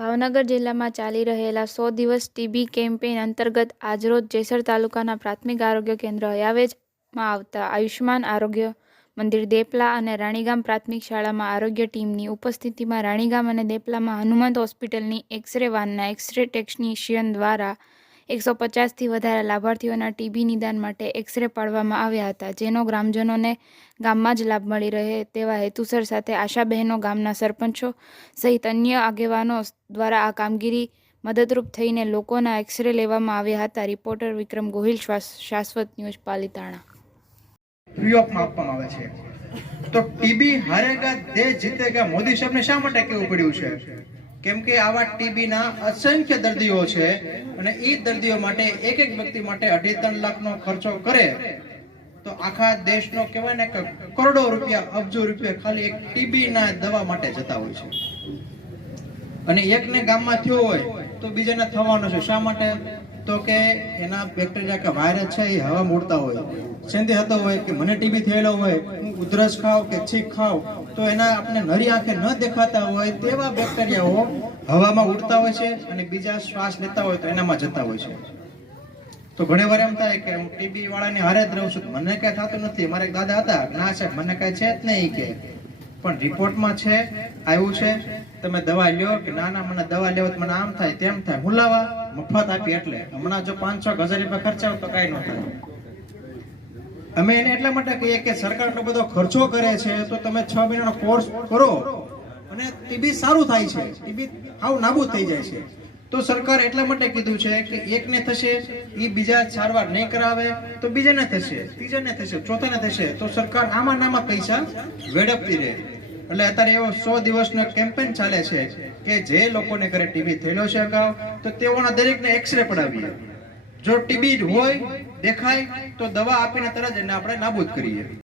ભાવનગર જિલ્લામાં ચાલી રહેલા સો દિવસ ટીબી કેમ્પેઇન અંતર્ગત આજરોજ જેસર તાલુકાના પ્રાથમિક આરોગ્ય કેન્દ્ર હયાવેજમાં આવતા આયુષ્માન આરોગ્ય મંદિર દેપલા અને રાણીગામ પ્રાથમિક શાળામાં આરોગ્ય ટીમની ઉપસ્થિતિમાં રાણીગામ અને દેપલામાં હનુમંત હોસ્પિટલની એક્સરે વાનના એક્સરે ટેક્નિશિયન દ્વારા એકસો પચાસથી વધારે લાભાર્થીઓના ટીબી નિદાન માટે એક્સરે પાડવામાં આવ્યા હતા, જેનો ગ્રામજનોને ગામમાં જ લાભ મળી રહે તેવા હેતુસર સાથે આશાબહેનો ગામના સરપંચો સહિત અન્ય આગેવાનો દ્વારા આ કામગીરી મદદરૂપ થઈને લોકોના એક્સરે લેવામાં આવ્યા હતા. રિપોર્ટર વિક્રમ ગોહિલ શાશ્વત ન્યૂઝ, પાલિતાણા. ફ્રી ઓફમાં આપવામાં આવે છે. તો ટીબી હારેગા દેશ જીતેગા મોદી સાહેબને શા માટે કેવું પડ્યું છે? કેમ કે આવા ટીબીના અસંખ્ય દર્દીઓ છે અને એ દર્દીઓ માટે એક એક વ્યક્તિ માટે અઢી ત્રણ લાખનો ખર્ચો કરે, તો આખા દેશનો કહેવાય ને કે કરોડો રૂપિયા, અબજો રૂપિયા ખાલી એક ટીબી ના દવા માટે જતા હોય છે. અને એકને ગામમાં થયો હોય તો બીજાને થવાનો છે. શા માટે? તો કે એના બેક્ટેરિયા કે વાયરસ છે એ હવામાં ઉડતા હોય. સંદેહ થતો હોય કે મને ટીબી થયેલો હોય, હું ઉધરસ ખાવ કે છીક ખાવ તો એના આપણે નરી આંખે ન દેખાતા હોય તેવા બેક્ટેરિયાઓ હવામાં ઉડતા હોય છે અને બીજા શ્વાસ લેતા હોય તો એનામાં જતા હોય છે. તો ઘણી વાર એમ થાય કે હું ટીબી વાળાની હારે જ રહું છું મને કઈ થતું નથી. મારા દાદા હતા, ના સાહેબ, મને કઈ છે જ નહીં કે. પણ રિપોર્ટમાં છે, આવ્યું છે તમે દવા લ્યો કે ના ના મને દવા લેવો મને આમ થાય તેમ થાય. હું લાવા? મફત આપી એટલે. હમણાં જો પાંચસો હજાર રૂપિયા ખર્ચાવ તો કઈ ન થાય. અમે એને એટલા માટે કહીએ કે સરકાર એટલો બધો ખર્ચો કરે છે તો તમે છ મહિનાનો કોર્સ કરો અને ટીબી સારું થાય છે. ટીબી આવું નાબૂદ થઈ જાય છે. તો સરકાર એટલા માટે કીધું છે કે એકને થશે એ બીજા સારવાર નહીં કરાવે તો બીજાને થશે, ત્રીજાને થશે, ચોથાને થશે. તો સરકાર આમાં નામાં પૈસા વેડપતી રહે. એટલે અત્યારે એવો સો દિવસનો કેમ્પેન ચાલે છે કે જે લોકોને ઘરે ટીબી થયેલો છે અગાઉ, તો તેઓના દરેકને એક્સરે પડાવીએ. જો ટીબી હોય, દેખાય, તો દવા આપીને તરત એને આપણે નાબૂદ કરીએ.